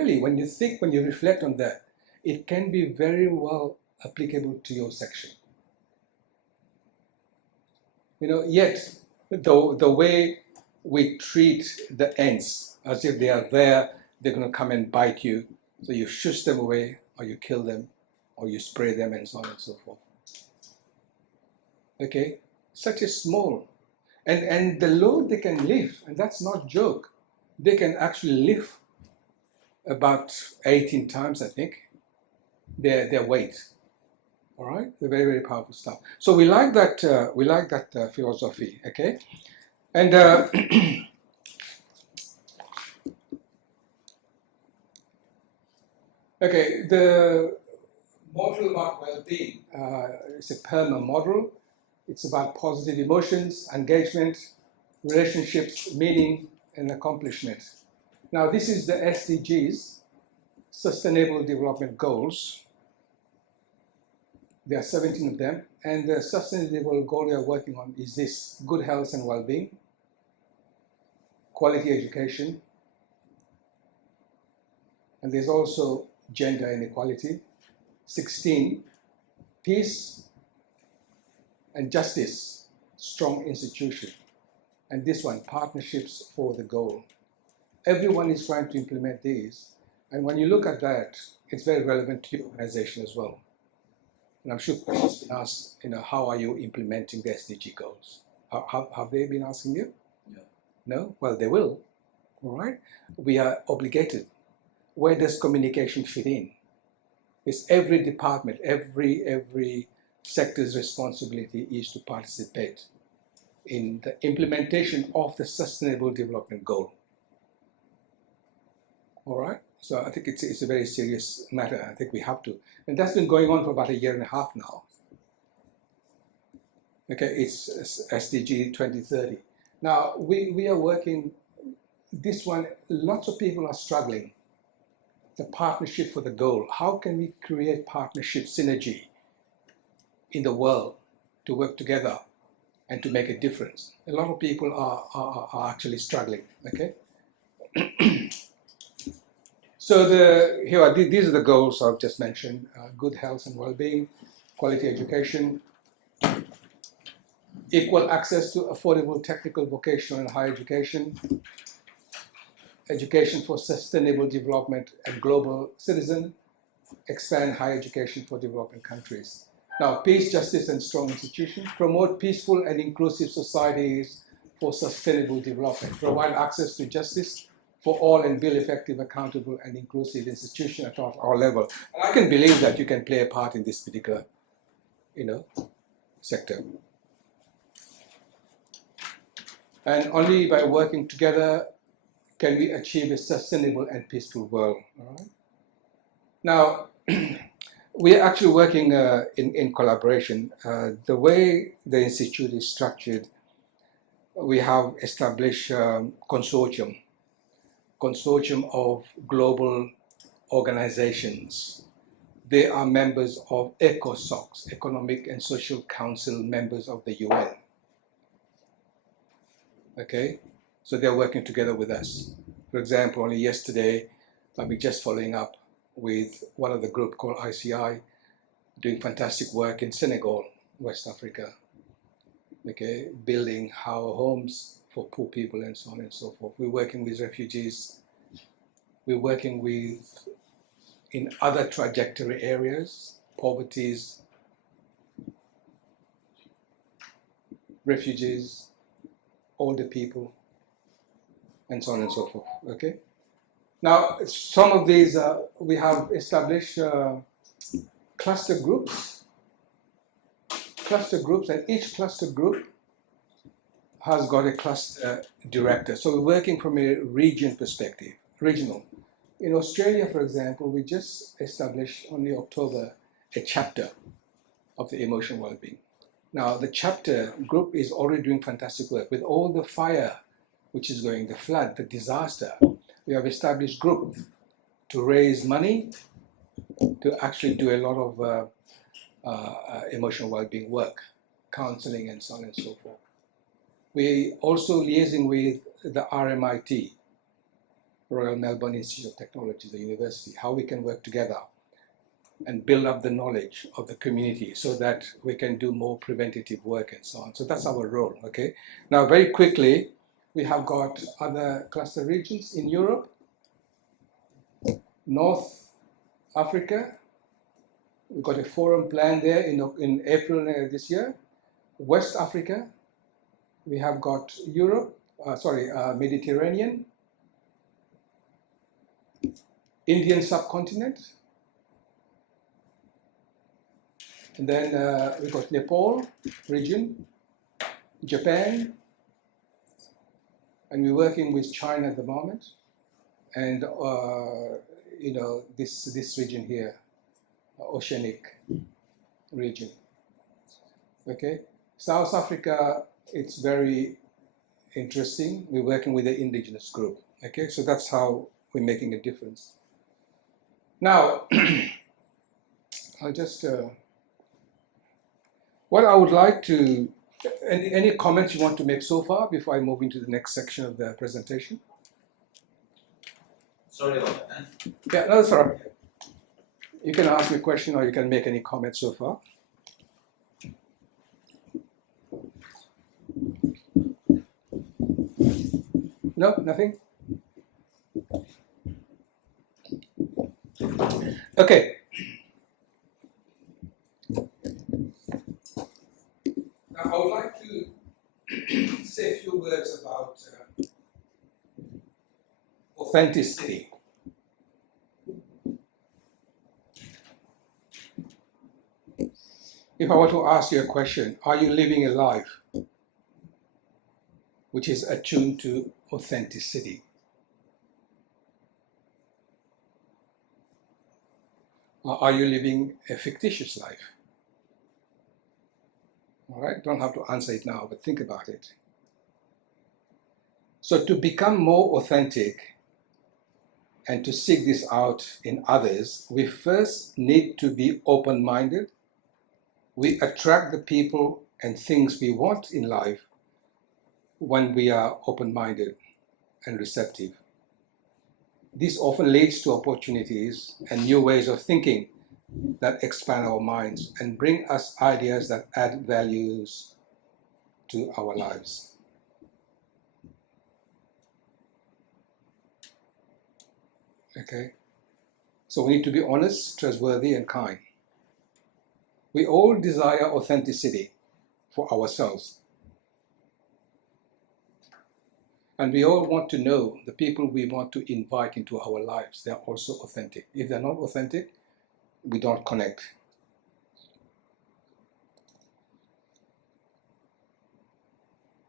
really, when you think, when you reflect on that, it can be very well applicable to your section. Yet the way we treat the ants as if they are there, they're going to come and bite you, so you shush them away, or you kill them, or you spray them, and so on and so forth. Okay, such a small, and the load they can lift, and that's not joke. They can actually lift about 18 times, I think, their weight. All right, they're very, very powerful stuff. So we like that. We like that philosophy. Okay, and okay, the model about well-being is a PERMA model. It's about positive emotions, engagement, relationships, meaning, and accomplishment. Now, this is the SDGs, Sustainable Development Goals. There are 17 of them, and the sustainable goal we are working on is this: good health and well-being, quality education, and there's also gender inequality. 16, peace and justice, strong institution. And this one, partnerships for the goal. Everyone is trying to implement these. And when you look at that, it's very relevant to your organization as well. And I'm sure questions been asked, how are you implementing the SDG goals? Have they been asking you? No. No? Well, they will. All right? We are obligated. Where does communication fit in? It's every department, every sector's responsibility is to participate in the implementation of the Sustainable Development Goal. All right? So I think it's a very serious matter. I think we have to. And that's been going on for about 1.5 years now. Okay, it's SDG 2030. Now, we are working, this one, lots of people are struggling. The partnership for the goal. How can we create partnership synergy in the world to work together and to make a difference? A lot of people are actually struggling, okay? So these are the goals I've just mentioned: good health and well-being, quality education, equal access to affordable technical, vocational, and higher education, education for sustainable development and global citizen, expand higher education for developing countries. Now, peace, justice, and strong institutions, promote peaceful and inclusive societies for sustainable development, provide access to justice for all, and build effective, accountable, and inclusive institutions at all levels. And I can believe that you can play a part in this particular, sector. And only by working together can we achieve a sustainable and peaceful world. All right? Now, we are actually working in collaboration. The way the institute is structured, we have established consortium of global organizations. They are members of ECOSOC, Economic and Social Council, members of the UN. Okay, so they're working together with us. For example, only yesterday, I'll be just following up with one of the group called ICI, doing fantastic work in Senegal, West Africa. Okay, building our homes for poor people and so on and so forth. We're working with refugees. We're working with, in other trajectory areas, poverties, refugees, older people, and so on and so forth. Okay. Now, some of these we have established cluster groups, and each cluster group has got a cluster director. So we're working from a region perspective, regional. In Australia, for example, we just established only October a chapter of the emotional well-being. Now, the chapter group is already doing fantastic work with all the fire which is going, the flood, the disaster. We have established groups to raise money to actually do a lot of emotional well-being work, counseling, and so on and so forth. We also liaising with the RMIT, Royal Melbourne Institute of Technology, the university, how we can work together and build up the knowledge of the community so that we can do more preventative work and so on. So that's our role, okay? Now, very quickly, we have got other cluster regions in Europe, North Africa. We've got a forum planned there in April this year. West Africa, we have got Europe, Mediterranean, Indian subcontinent, and then we've got Nepal region, Japan, and we're working with China at the moment, and this region here, oceanic region. Okay, South Africa, it's very interesting. We're working with the indigenous group. Okay, so that's how we're making a difference. Now, I'll just what I would like to, any comments you want to make so far before I move into the next section of the presentation? Sorry about that. Yeah, no, that's all right. You can ask me a question or you can make any comments so far. No, nothing? Okay. Now, I would like to say a few words about authenticity. If I were to ask you a question, are you living a life which is attuned to authenticity? Or are you living a fictitious life? All right, don't have to answer it now, but think about it. So to become more authentic and to seek this out in others, we first need to be open-minded. We attract the people and things we want in life when we are open-minded and receptive. This often leads to opportunities and new ways of thinking that expand our minds and bring us ideas that add values to our lives. Okay? So we need to be honest, trustworthy, and kind. We all desire authenticity for ourselves. And we all want to know the people we want to invite into our lives, they're also authentic. If they're not authentic, we don't connect.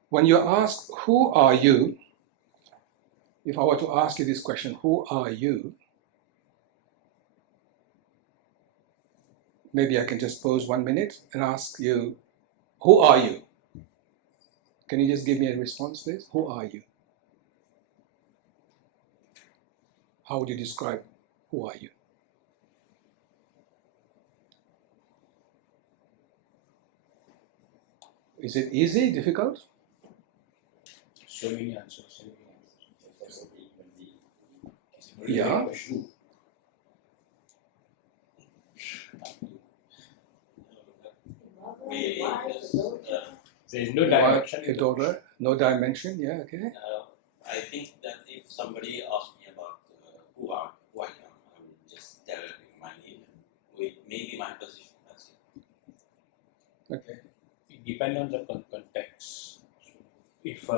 When you're asked, who are you? If I were to ask you this question, who are you? Maybe I can just pause 1 minute and ask you, who are you? Can you just give me a response, please? Who are you? How would you describe who are you? Is it easy, difficult? So many answers. Yeah. There is no dimension. A daughter, no dimension, yeah, okay. I think that if somebody asks me about who I am, I will just tell my name with maybe my position. That's it. Okay. It depends on the context. If I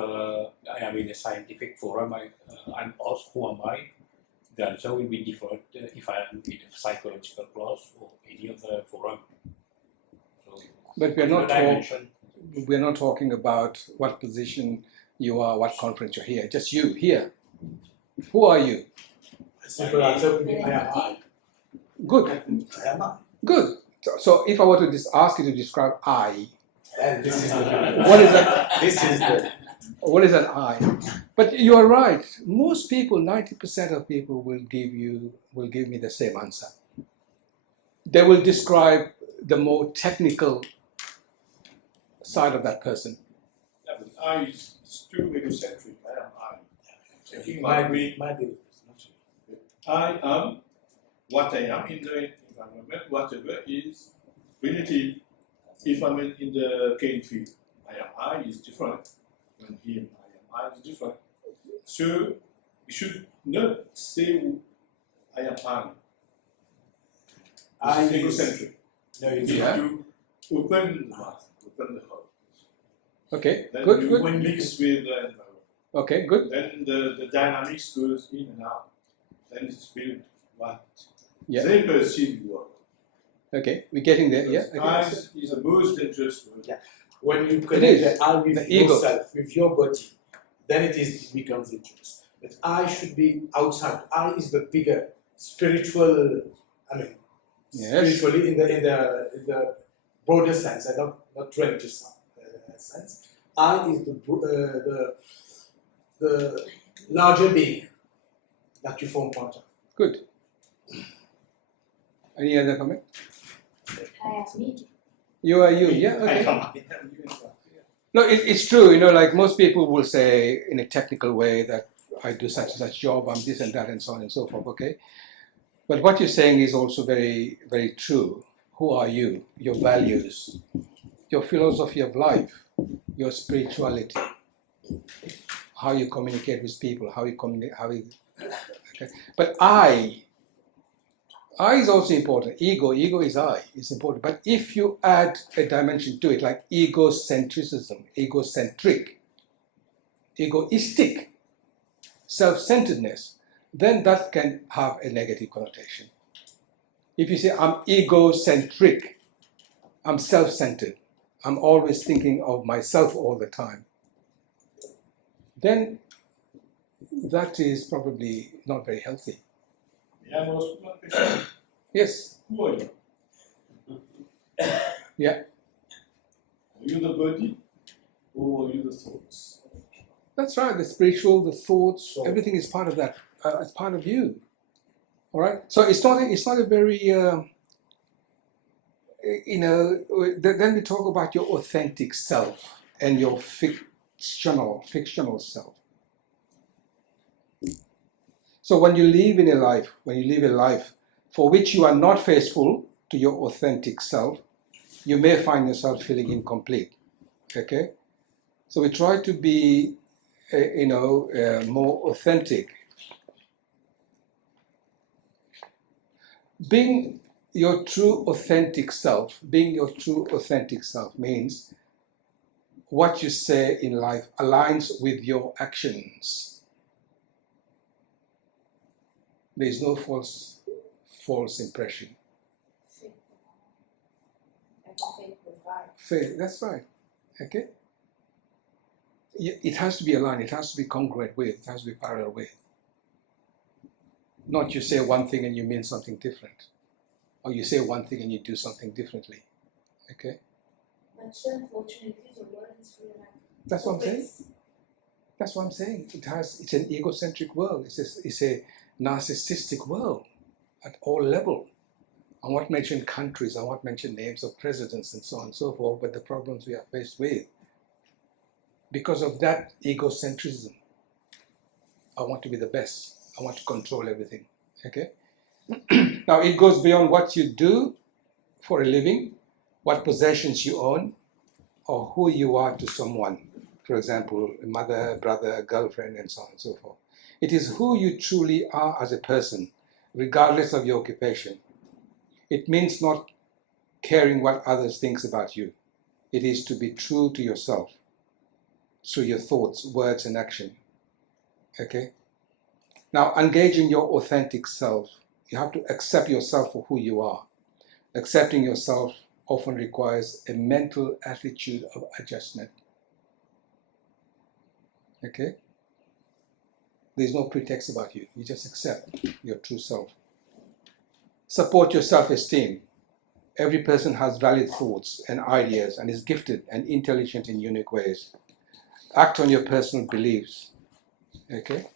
am in a scientific forum, I'm asked who am I, the answer will be different if I am in a psychological class or any other forum. So, But we're not talking about what position you are, what conference you're here. Just you here. Who are you? Simple answer would be I am I. Good. I am I. Good. So if I were to just ask you to describe I, And this is the what is that? This is the What is an I? But you are right. Most people, 90% of people will give me the same answer. They will describe the more technical side of that person. Yeah, but I is too egocentric. I am I. So he might might be be I am what I am in the environment, whatever is relative. If I'm in the cane field, I is different. When him, I is different. So you should not say I am I. I It's is- egocentric. No, it's If Yeah. you open the mouth, open the heart, Okay, then good, you good. mix with the environment. Okay, good. Then the dynamics goes in and out. Then it's built what Yeah. they perceive you are. Okay, we're getting there. Yeah. Okay. I is the most dangerous word. Yeah. when you is. connect the I with The ego. yourself, with your body, then it becomes dangerous. But I should be outside. I is the bigger spiritual. I mean, Yes. spiritually in the broader sense, and not religious sense. I is the larger being that you form part of. Good. Any other comment? I ask me. You are you. Yeah. I Okay. come. No, it's true. Like most people will say in a technical way that I do such and such job, I'm this and that, and so on and so forth. Okay. But what you're saying is also very, very true. Who are you? Your values, your philosophy of life, your spirituality, how you communicate with people, how you communicate, okay. But I is also important. Ego is I, is important. But if you add a dimension to it, like egocentrism, egocentric, egoistic, self-centeredness, then that can have a negative connotation. If you say, I'm egocentric, I'm self-centered, I'm always thinking of myself all the time, then that is probably not very healthy. May I ask one question? Yes, Who are you? Yeah. Are you the body or are you the thoughts? that's right. The spiritual, the thoughts, So- everything is part of that. It's part of you. All right. So it's not a very Then we talk about your authentic self and your fictional self. So when you live a life for which you are not faithful to your authentic self, you may find yourself feeling incomplete. Okay. So we try to be, more authentic. Being your true authentic self means what you say in life aligns with your actions. There is no false impression. Faith with God. Faith, that's right. Okay? It has to be aligned, it has to be congruent with, it has to be parallel with. Not you say one thing and you mean something different. Or you say one thing and you do something differently. Okay? But sir, unfortunately, the world is full of That's what I'm saying. That's what I'm saying. It's an egocentric world. It's a narcissistic world at all levels. I won't mention countries, I won't mention names of presidents and so on and so forth, but the problems we are faced with. Because of that egocentrism, I want to be the best. I want to control everything. Okay? Now it goes beyond what you do for a living, what possessions you own, or who you are to someone. For example, a mother, brother, girlfriend, and so on and so forth. It is who you truly are as a person, regardless of your occupation. It means not caring what others think about you. It is to be true to yourself through your thoughts, words, and action. Okay? Now, engaging your authentic self, you have to accept yourself for who you are. Accepting yourself often requires a mental attitude of adjustment. Okay? There's no pretext about you. You just accept your true self. Support your self-esteem. Every person has valid thoughts and ideas and is gifted and intelligent in unique ways. Act on your personal beliefs. Okay?